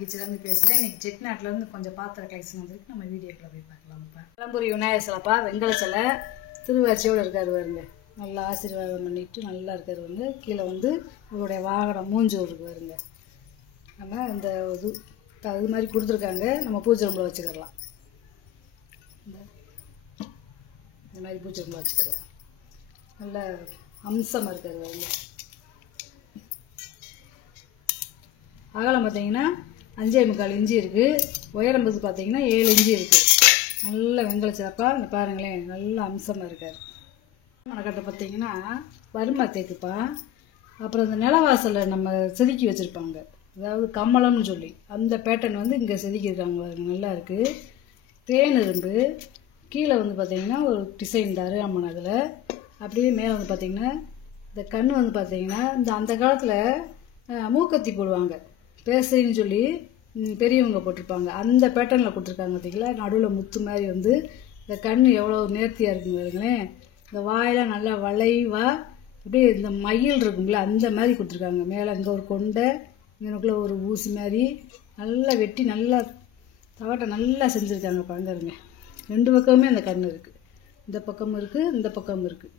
கிச்சன்லேருந்து பேசுகிறேன். இன்றைக்கி செட்டிநாட்டிலேருந்து கொஞ்சம் பாத்திர கலெக்ஷன் வந்துருக்கு. நம்ம வீடியோக்குள்ள போய் பார்க்கலாம். இப்போ பழம்புரி விநாயகர் சிலைப்பா, வெங்கல சிலை திருவாச்சியோடு இருக்காரு வருங்க. நல்லா ஆசீர்வாதம் பண்ணிட்டு நல்லா இருக்காரு வந்து. கீழே வந்து இவருடைய வாகனம் மூஞ்சூர் இருக்கு வருங்க. நம்ம இந்த இது மாதிரி கொடுத்துருக்காங்க. நம்ம பூஜை ரூமில் வச்சுக்கலாம். இந்த மாதிரி பூஜை ரூமில் வச்சுக்கலாம். நல்ல அம்சமாக இருக்காரு வருங்க. அகலம் பார்த்தீங்கன்னா 5.25 இன்ச்சு இருக்குது. உயரம் பார்த்தீங்கன்னா 7 இன்ச்சு இருக்குது. நல்ல வெங்கல சிறப்பா இந்த பாருங்களேன், நல்ல அம்சமாக இருக்கார். மணக்கட்டை பார்த்தீங்கன்னா வறுமை தேக்குப்பா. அப்புறம் இந்த நிலவாசலில் நம்ம செதுக்கி வச்சுருப்பாங்க, அதாவது கம்மலம்னு சொல்லி அந்த பேட்டர்ன் வந்து இங்கே செதுக்கியிருக்காங்க பாருங்க. நல்லா இருக்குது. தேன் இரும்பு கீழே வந்து பார்த்தீங்கன்னா ஒரு டிசைன் தாரு அம்மன். அதில் அப்படியே மேலே வந்து பார்த்தீங்கன்னா இந்த கண் வந்து பார்த்தீங்கன்னா அந்த காலத்தில் மூக்கத்தி போடுவாங்க, பேசைன்னு சொல்லி பெரியவங்க போட்டிருப்பாங்க. அந்த பேட்டர்னில் கொடுத்துருக்காங்க பார்த்தீங்களா. நடுவில் முத்து மாதிரி வந்து இந்த கண் எவ்வளோ நேர்த்தியாக இருக்குங்க பாருங்களேன். இந்த வாயெல்லாம் நல்லா வளைவாக அப்படியே இந்த மயில் இருக்குங்களா அந்த மாதிரி கொடுத்துருக்காங்க. மேலே இங்கே ஒரு கொண்டை, இங்கனுக்குள்ளே ஒரு ஊசி மாதிரி நல்லா வெட்டி நல்லா தவட்டை நல்லா செஞ்சுருக்காங்க. பாருங்க, 2 பக்கமுமே அந்த கண் இருக்குது. இந்த பக்கம் இருக்குது, இந்த பக்கம் இருக்குது.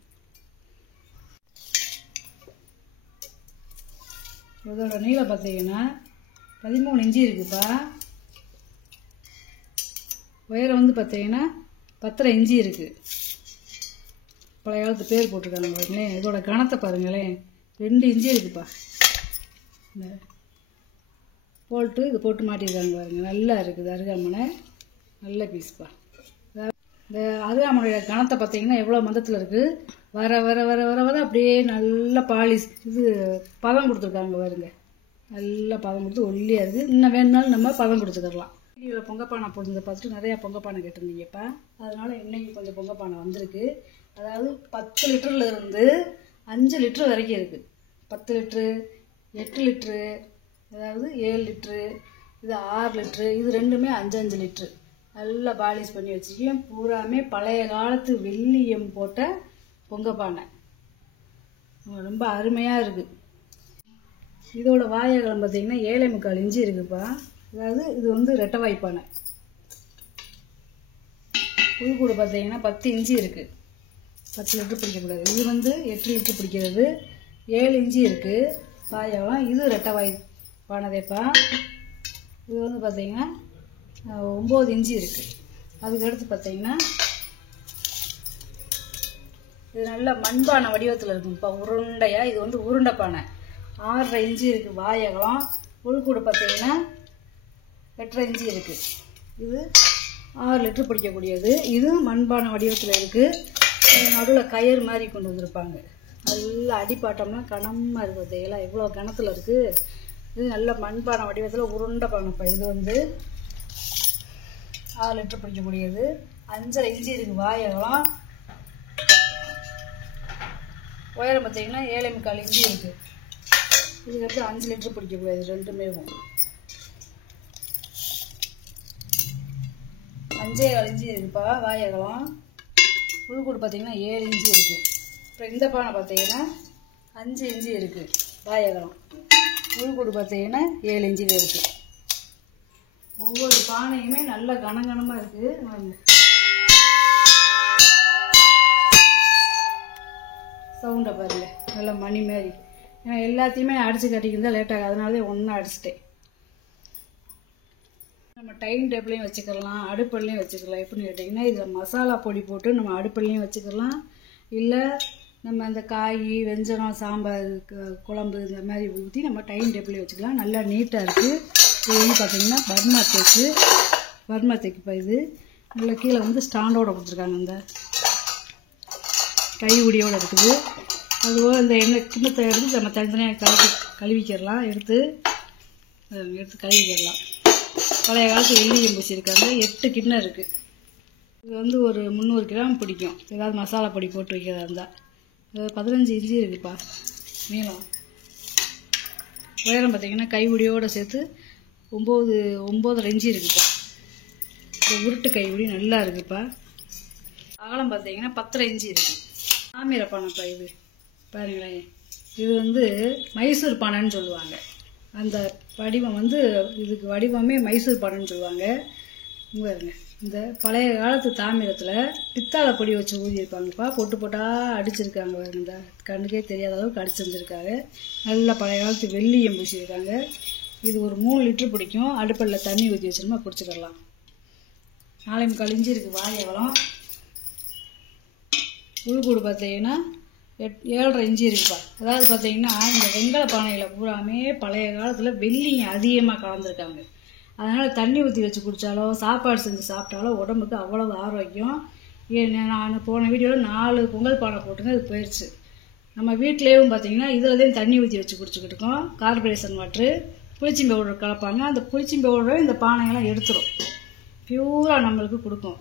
இதோட நீளம் பார்த்தீங்கன்னா 13 இன்ச்சு இருக்குப்பா. உயரம் வந்து பார்த்தீங்கன்னா 10.5 இன்ச்சு இருக்குது. பழைய காலத்து பேர் போட்டிருக்காங்க பாருங்களேன். இதோட கணத்தை பாருங்களேன், 2 இன்ச்சு இருக்குப்பா. இந்த இது போட்டு மாட்டியிருக்காங்க பாருங்க. நல்லா இருக்குது அருகாமனை, நல்ல பீஸ்ப்பா. இந்த அருகாமனுடைய கணத்தை பார்த்தீங்கன்னா எவ்வளோ மந்தத்தில் இருக்குது. வர வர வர வர வர அப்படியே நல்ல பாலிஷ் பதம் கொடுத்துருக்காங்க பாருங்க. நல்லா பதம் கொடுத்து ஒல்லியாக இருக்குது. இன்னும் வேணுனாலும் நம்ம பதம் கொடுத்துக்கலாம். வீடியோவில் பொங்கப்பானை போட்டு பார்த்துட்டு நிறையா பொங்கப்பானை கேட்டிருந்தீங்கப்பா. அதனால் இன்னைக்கு கொஞ்சம் பொங்கப்பானை வந்திருக்கு. அதாவது 10 லிட்டரில் இருந்து 5 லிட்டரு வரைக்கும் இருக்குது. 10 லிட்ரு, 8 லிட்ரு, அதாவது 7 லிட்ரு, இது 6 லிட்ரு, இது ரெண்டுமே 5 லிட்ரு. நல்லா பாலிஷ் பண்ணி வச்சுக்கேன். பூராமே பழைய காலத்து வெள்ளியம் போட்ட பொங்கப்பானை, ரொம்ப அருமையாக இருக்குது. இதோட வாயகலம் பார்த்தீங்கன்னா 7.25 இன்ச்சு இருக்குப்பா. அதாவது இது வந்து ரெட்டை வாய்ப்பானை. புதுக்கூடு பார்த்தீங்கன்னா 10 இன்ச்சு இருக்குது. 10 லிட்டர் பிடிக்கக்கூடாது. இது வந்து 8 லிட்டர் பிடிக்கிறது. 7 இன்ச்சு இருக்குது வாயகம். இது ரெட்டை வாய்ப்பானதேப்பா. இது வந்து பார்த்தீங்கன்னா 9 இன்ச்சு இருக்குது. அதுக்கடுத்து பார்த்தீங்கன்னா இது நல்ல மண்பானை வடிவத்தில் இருக்குப்பா, உருண்டையாக. இது வந்து உருண்டை பானை. 6.5 இன்ச்சு இருக்குது வாயகம். உள்கூடு பார்த்தீங்கன்னா 8.5 இன்ச்சு இருக்குது. இது 6 லிட்டர் பிடிக்கக்கூடியது. இது மண்பானை வடிவத்தில் இருக்குது. நடுவில் கயிறு மாதிரி கொண்டு வந்திருப்பாங்க. நல்லா அடிப்பாட்டம்னா கனமாக இருக்குது. அதையெல்லாம் எவ்வளோ கணத்தில் இருக்குது. இது நல்ல மண்பானை வடிவத்தில் உருண்டை பானைப்பா. இது வந்து 6 லிட்டர் பிடிக்கக்கூடியது. 5.5 இன்ச்சு இருக்குது வாயகம். உயரம் பார்த்தீங்கன்னா 7.25 இன்ச்சு இருக்குது. இதுக்கடுத்து 5 லிட்டர் பிடிக்கக்கூடாது. ரெண்டுமே 5.25 இன்ச்சு இருக்குப்பா வாயகம். உள்கூடு பார்த்தீங்கன்னா 7 இன்ச்சு இருக்குது. அப்புறம் இந்த பானை பார்த்தீங்கன்னா 5 இன்ச்சு இருக்குது வாயகம். உள்கூடு பார்த்தீங்கன்னா 7 இன்ச்சு இருக்குது. ஒவ்வொரு பானையுமே நல்ல கனகனமாக இருக்குது. சவுண்டை பாருங்க, நல்ல மணி மாதிரி. ஏன்னா எல்லாத்தையுமே அடித்து கட்டிக்கிருந்தால் லேட்டாக, அதனால தான் ஒன்றா அடிச்சிட்டேன். நம்ம டைம் டேபிளையும் வச்சுக்கலாம், அடுப்பள்ளையும் வச்சுக்கலாம். எப்படின்னு கேட்டிங்கன்னா இதில் மசாலா பொடி போட்டு நம்ம அடுப்பள்ளையும் வச்சுக்கலாம். இல்லை நம்ம அந்த காய், வெஞ்சனம், சாம்பார், குழம்பு இந்த மாதிரி ஊற்றி நம்ம டைம் டேபிளையும் வச்சுக்கலாம். நல்லா நீட்டாக இருக்குது. இது வந்து பார்த்திங்கன்னா பர்மா தேக்குப்பா. இது நல்லா கீழே வந்து ஸ்டாண்டோடு கொடுத்துருக்காங்க. இந்த கை உடியோடு இருக்குது. அதுபோல் இந்த எண்ணெய் கிண்ணத்தை எடுத்து நம்ம தனித்தனியாக கழுவிக்கிறலாம். எடுத்து கழுவிக்கிறலாம். பழைய காலத்து வெள்ளியம் பூசியிருக்காங்க. 8 கிண்ணம் இருக்குது. இது வந்து ஒரு 300 கிராம் பிடிக்கும். ஏதாவது மசாலா பொடி போட்டு வைக்கிறதா இருந்தால். 15 இன்ச்சு இருக்குப்பா நீளம். உயரம் பார்த்திங்கன்னா கைவுடியோடு சேர்த்து 9.5 இன்ச்சு இருக்குப்பா. உருட்டு கைவுடி நல்லா இருக்குப்பா. அகலம் பார்த்தீங்கன்னா 10.5 இன்ச்சு இருக்குது. தாமிர பானைப்பா இது பாருங்களேன். இது வந்து மைசூர் பானைன்னு சொல்லுவாங்க. அந்த வடிவம் வந்து இதுக்கு வடிவமே மைசூர் பானைன்னு சொல்லுவாங்க. இங்கே பாருங்க, இந்த பழைய காலத்து தாமிரத்தில் பித்தாளை பொடி வச்சு ஊதியிருப்பாங்கப்பா. பொட்டு போட்டால் அடிச்சிருக்காங்க பாருங்க, இந்த கண்ணுக்கே தெரியாத அளவுக்கு அடிச்சிருந்துருக்காங்க. நல்லா பழைய காலத்து வெள்ளியம் பூசியிருக்காங்க. இது ஒரு 3 லிட்டர் பிடிக்கும். அடுப்பில் தண்ணி ஊற்றி வச்சிருமா குடிச்சுக்கலாம். 4.25 இன்ச்சு இருக்குது வாய் அகலம். உள்கூடு பார்த்தீங்கன்னா 7.5 இன்ச்சு இருக்குப்பா. அதாவது பார்த்தீங்கன்னா இந்த வெங்கல பானையில் பூராமே பழைய காலத்தில் வெள்ளிங்க அதிகமாக கலந்துருக்காங்க. அதனால் தண்ணி ஊற்றி வச்சு குடித்தாலோ சாப்பாடு செஞ்சு சாப்பிட்டாலோ உடம்புக்கு அவ்வளவு ஆரோக்கியம். நான் போன வீடியோவில் 4 பொங்கல் பானை போட்டுங்க, அது போயிடுச்சு. நம்ம வீட்டிலேயும் பார்த்தீங்கன்னா இதில் தான் தண்ணி ஊற்றி வச்சு குடிச்சுக்கிட்டு இருக்கோம். கார்பரேஷன் வாட்ரு, புளிச்சிங் பவுடர் கலப்பாங்க. அந்த புளிச்சிங் பவுடரை இந்த பானையெல்லாம் எடுத்துரும், பியூராக நம்மளுக்கு கொடுக்கும்.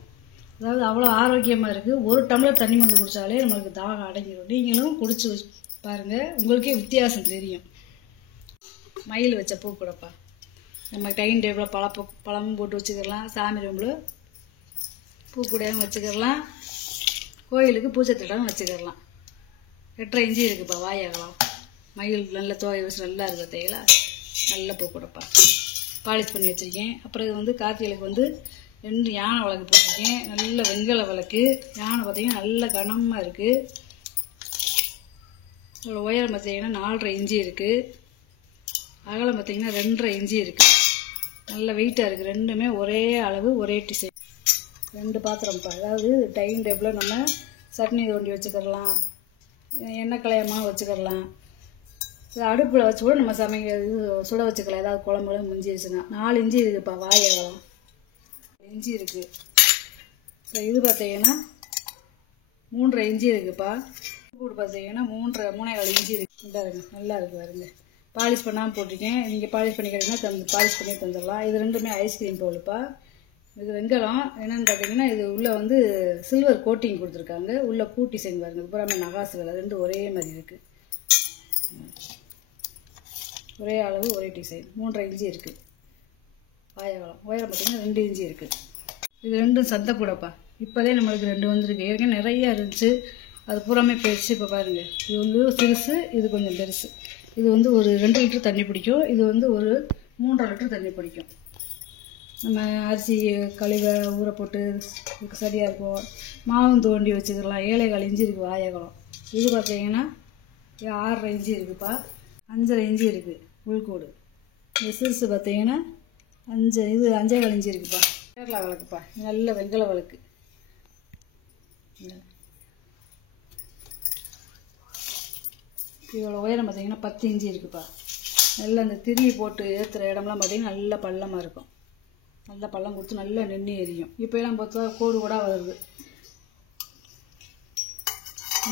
அதாவது அவ்வளோ ஆரோக்கியமாக இருக்குது. 1 டம்ளர் தண்ணி வந்து குடித்தாலே நம்மளுக்கு தாகம் அடங்கிடும். நீங்களும் குடிச்சு பாருங்கள், உங்களுக்கே வித்தியாசம் தெரியும். மயில் வச்ச பூ கூடப்பா. நம்ம டைனிங் டேபிளில் பழமும் போட்டு வச்சுக்கலாம். சாமி ரூமில் பூ கூடையும் வச்சுக்கலாம். கோயிலுக்கு பூஜை தட்டாவும் வச்சுக்கலாம். 8.5 இன்ச்சு இருக்குப்பா வாய் அகலம். மயில் நல்ல தோகை வச்சு நல்லா இருக்குது பார்த்தீங்களா. நல்ல பூ கூடப்பா. பாலிஷ் பண்ணி வச்சுருக்கேன். அப்புறம் இது வந்து கார்த்திகளுக்கு வந்து 2 யானை விளக்கு போட்டிருக்கேன். நல்ல வெங்கல விளக்கு. யானை பார்த்தீங்கன்னா நல்ல கனமாக இருக்குது. இதோட உயரம் பார்த்தீங்கன்னா 4.5 இன்ச்சு இருக்குது. அகலம் பார்த்தீங்கன்னா 2.5 இன்ச்சு இருக்குது. நல்ல வெயிட்டாக இருக்குது. ரெண்டுமே ஒரே அளவு, ஒரே டிசைன். 2 பாத்திரம்ப்பா. அதாவது டைனிங் டேபிளில் நம்ம சட்னி தோண்டி வச்சுக்கலாம், எண்ணெய் கலையமாக வச்சுக்கலாம். அடுப்பில் வச்சு கூட நம்ம சுட வச்சுக்கலாம். ஏதாவது குழம்புலாம் மிஞ்சிடுச்சுன்னா. 4 இன்ச்சு இருக்குதுப்பா வாய் அகலம். இன்ச்சு இருக்குது. இது பார்த்தீங்கன்னா 3.5 இன்ச்சு இருக்குதுப்பா. கூடு பார்த்தீங்கன்னா 3.25 இன்ச்சு இருக்குது. நல்லா இருக்குது பாருங்க. பாலிஷ் பண்ணாமல் போட்டிருக்கேன். நீங்கள் பாலிஷ் பண்ணி கேட்டிங்கன்னா பாலிஷ் பண்ணி தந்துடலாம். இது ரெண்டுமே ஐஸ்கிரீம் பவுலுப்பா. இது வெங்கலம். என்னென்னு பார்த்தீங்கன்னா இது உள்ளே வந்து சில்வர் கோட்டிங் கொடுத்துருக்காங்க. உள்ளே பூ டிசைன் பாருங்க. பூராமே நகாசுகள். 2 ஒரே மாதிரி இருக்குது. ஒரே அளவு, ஒரே டிசைன். 3.5 இன்ச்சு இருக்குது வாய் அகலம். உயரம் பார்த்தீங்கன்னா 2 இன்ச்சு இருக்குது. இது 2 சந்தை கூடப்பா. இப்போதே நம்மளுக்கு 2 வந்துருக்கு. ஏற்கனவே நிறையா இருந்துச்சு, அது பூராமே பெருசு. இப்போ பாருங்கள், இது வந்து சிறுசு, இது கொஞ்சம் பெருசு. இது வந்து ஒரு 2 லிட்டர் தண்ணி பிடிக்கும். இது வந்து ஒரு 3.5 லிட்டர் தண்ணி பிடிக்கும். நம்ம அரிசி கழுவ ஊற போட்டு இதுக்கு சரியாக இருக்கும். மாவும் தோண்டி வச்சுக்கலாம். 7.25 இன்ச்சு இருக்குது வாய் அகலம். இது பார்த்தீங்கன்னா 6.5 இன்ச்சு இருக்குதுப்பா. 5.5 இன்ச்சு இருக்குது உள்கூடு. இந்த சிறுசு பார்த்தீங்கன்னா 5.25 இன்ச்சு இருக்குப்பா. கேரளா விளக்குப்பா. நல்ல வெங்கல விளக்கு. இதோட உயரம் பார்த்தீங்கன்னா 10 இன்ச்சு இருக்குப்பா. நல்லா அந்த திரி போட்டு ஏற்றுற இடம்லாம் பார்த்தீங்கன்னா நல்ல பள்ளமாக இருக்கும். நல்லா பள்ளம் கொடுத்து நல்லா நின்று எரியும். இப்போ எல்லாம் பார்த்தா கோடு கூட வருது.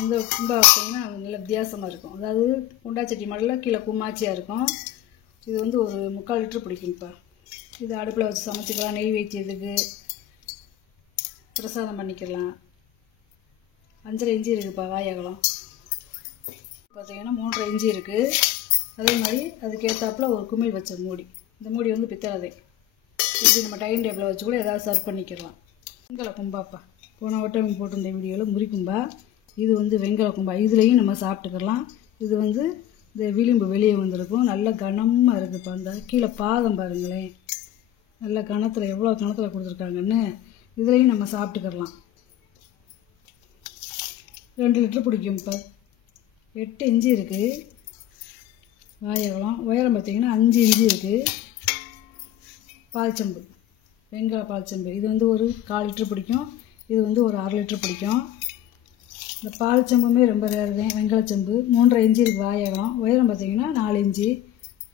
இந்த கும்பா பார்த்தீங்கன்னா நல்ல வித்தியாசமாக இருக்கும். அதாவது குண்டாச்சட்டி மாடலில் கீழே கும்மாச்சியாக இருக்கும். இது வந்து ஒரு 3/4 லிட்டர் பிடிக்கும்ப்பா. இது அடுப்பில் வச்சு சமைச்சிக்கலாம். நெய் வைக்கிறதுக்கு, பிரசாதம் பண்ணிக்கலாம். 5.5 இன்ச்சு இருக்குதுப்பா வாய் அகலம். பார்த்தீங்கன்னா 3.5 இன்ச்சு இருக்குது. அதே மாதிரி அதுக்கேற்றாப்புல ஒரு குமிழ் வச்ச மூடி. இந்த மூடி வந்து பித்தளை. இது நம்ம டைனிங் டேபிளில் வச்சு கூட ஏதாவது சர்வ் பண்ணிக்கலாம். வெங்கல கும்பாப்பா. போன வட்டம் போட்டிருந்த வீடியோவில் முறிக்கும்பா. இது வந்து வெங்கல கும்பா. இதுலேயும் நம்ம சாப்பிட்டுக்கலாம். இது வந்து இந்த விளிம்பு வெளியே வந்திருக்கும். நல்ல கனமாக இருக்குதுப்பா. அந்த கீழே பாதம் பாருங்களேன், நல்ல கணத்தில் எவ்வளோ கணத்தில் கொடுத்துருக்காங்கன்னு. இதுலேயும் நம்ம சாப்பிட்டுக்கலாம். 2 லிட்டர் பிடிக்கும்ப்பா. 8 இன்ச்சு இருக்குது வாய் அகலம். உயரம் பார்த்தீங்கன்னா 5 இன்ச்சு இருக்குது. பால்சம்பு, வெங்கல பால்சம்பு. இது வந்து ஒரு 1/4 லிட்டர் பிடிக்கும். இது வந்து ஒரு 1/2 லிட்டர் பிடிக்கும். இந்த பால்சம்புமே ரொம்ப ரேர் தான். வெங்கலச்சம்பு 3.5 இன்ச்சு இருக்குது வாய் அகலம். உயரம் பார்த்தீங்கன்னா 4 இன்ச்சு.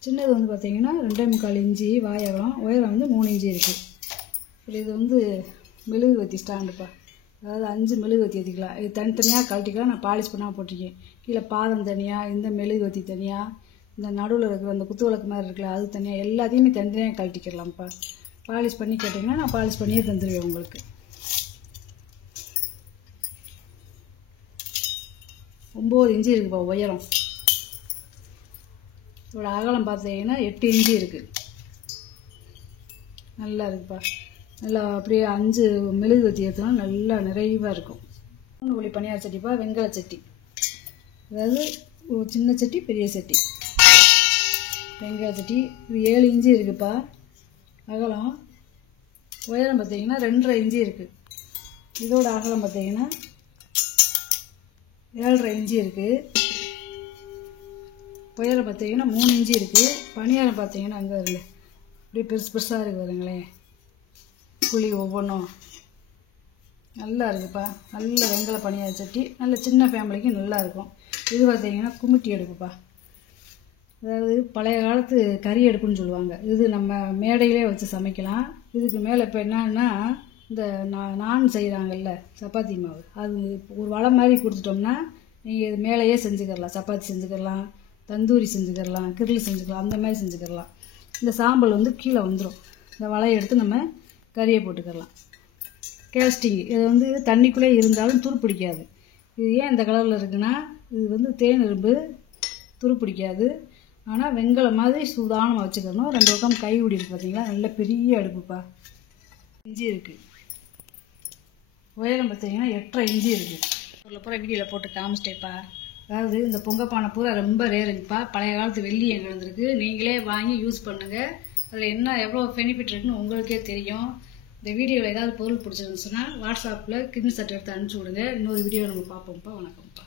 சின்னது வந்து பார்த்தீங்கன்னா 2.25 இன்ச்சு வாய் அகலம். உயரம் வந்து 3 இன்ச்சு இருக்குது. இது வந்து மெழுகுவத்தி ஸ்டாண்டுப்பா. அதாவது 5 மெழுகுவத்தி ஏற்றிக்கலாம். இது தனித்தனியாக கழட்டிக்கலாம். நான் பாலிஷ் பண்ணால் போட்டிருக்கேன். கீழே பாதம் தனியாக, இந்த மெழுகுவத்தி தனியாக, இந்த நடுவில் இருக்கிற அந்த குத்து விளக்கு மாதிரி இருக்குல்ல அது தனியாக, எல்லாத்தையுமே தனித்தனியாக கழட்டிக்கலாம்ப்பா. பாலிஷ் பண்ணி கேட்டிங்கன்னா நான் பாலிஷ் பண்ணியே தந்துடுவேன் உங்களுக்கு. 9 இன்ச்சு இருக்குப்பா உயரம். இதோட அகலம் பார்த்தீங்கன்னா 8 இன்ச்சு இருக்குது. நல்லா இருக்குப்பா. நல்லா அப்படியே 5 மெழுகுவத்தி ஏற்றினா நல்லா நிறைவாக இருக்கும். 3 குழி பனியார சட்டிப்பா. வெங்கல சட்டி. அதாவது ஒரு சின்ன சட்டி, பெரிய சட்டி. வெங்காய சட்டி. இது 7 இன்ச்சு இருக்குப்பா அகலம். உயரம் பார்த்தீங்கன்னா 2.5 இன்ச்சு இருக்குது. இதோட அகலம் பார்த்தீங்கன்னா 7.5 இன்ச்சு இருக்குது. உயரம் பார்த்தீங்கன்னா 3 இன்ச்சு இருக்குது. பணியாரம் பார்த்தீங்கன்னா அங்கே இருக்குது, அப்படியே பெருசு பெருசாக இருக்குது பாருங்களேன். குழி ஒவ்வொன்றும் நல்லா இருக்குப்பா. நல்ல வெங்கல பணியார சட்டி, நல்ல சின்ன ஃபேமிலிக்கு நல்லா இருக்கும். இது பார்த்தீங்கன்னா குமிட்டி அடுப்புப்பா, அதாவது பழைய காலத்து கறி அடுப்புன்னு சொல்லுவாங்க. இது நம்ம மேடையிலே வச்சு சமைக்கலாம். இதுக்கு மேலே இப்போ என்னன்னா இந்த நான் செய்கிறாங்கல்ல சப்பாத்தி மாவு, அது ஒரு வலை மாதிரி கொடுத்துட்டோம்னா நீங்கள் இது மேலேயே செஞ்சுக்கிடலாம். சப்பாத்தி செஞ்சுக்கிடலாம், தந்தூரி செஞ்சுக்கிடலாம், கிரில் செஞ்சுக்கலாம், அந்த மாதிரி செஞ்சுக்கிடலாம். இந்த சாம்பல் வந்து கீழே வந்துடும். இந்த வலையை எடுத்து நம்ம கறியை போட்டுக்கிடலாம். கேஸ்டிங் இது வந்து தண்ணிக்குள்ளே இருந்தாலும் துரு பிடிக்காது. இது ஏன் இந்த கலரில் இருக்குன்னா இது வந்து தேன் இரும்பு, துரு பிடிக்காது. ஆனால் வெங்கலம் மாதிரி சூதானமாக வச்சுக்கணும். 2 பக்கம் கை ஊடி இருக்குது பார்த்தீங்களா, நல்ல பெரிய அடுப்புப்பா. இஞ்சி இருக்குது. உயரம் பார்த்தீங்கன்னா 8.5 இன்ச்சு இருக்குது. ஒரு பூரா வீடியோவில் போட்டு காமிச்சிட்டேப்பா. அதாவது இந்த பொங்கப்பானை பூரா ரொம்ப ரேருங்கப்பா. பழைய காலத்து வெள்ளி எங்கே இருந்திருக்கு. நீங்களே வாங்கி யூஸ் பண்ணுங்கள். அதில் என்ன எவ்வளோ பெனிஃபிட் இருக்குன்னு உங்களுக்கே தெரியும். இந்த வீடியோவில் ஏதாவது பொருள் பிடிச்சிருந்துச்சுன்னா வாட்ஸ்அப்பில் ஸ்கிரீன்ஷாட் எடுத்து அனுப்பிச்சி விடுங்க. இன்னொரு வீடியோ நம்ம பார்ப்போம்ப்பா. வணக்கம்ப்பா.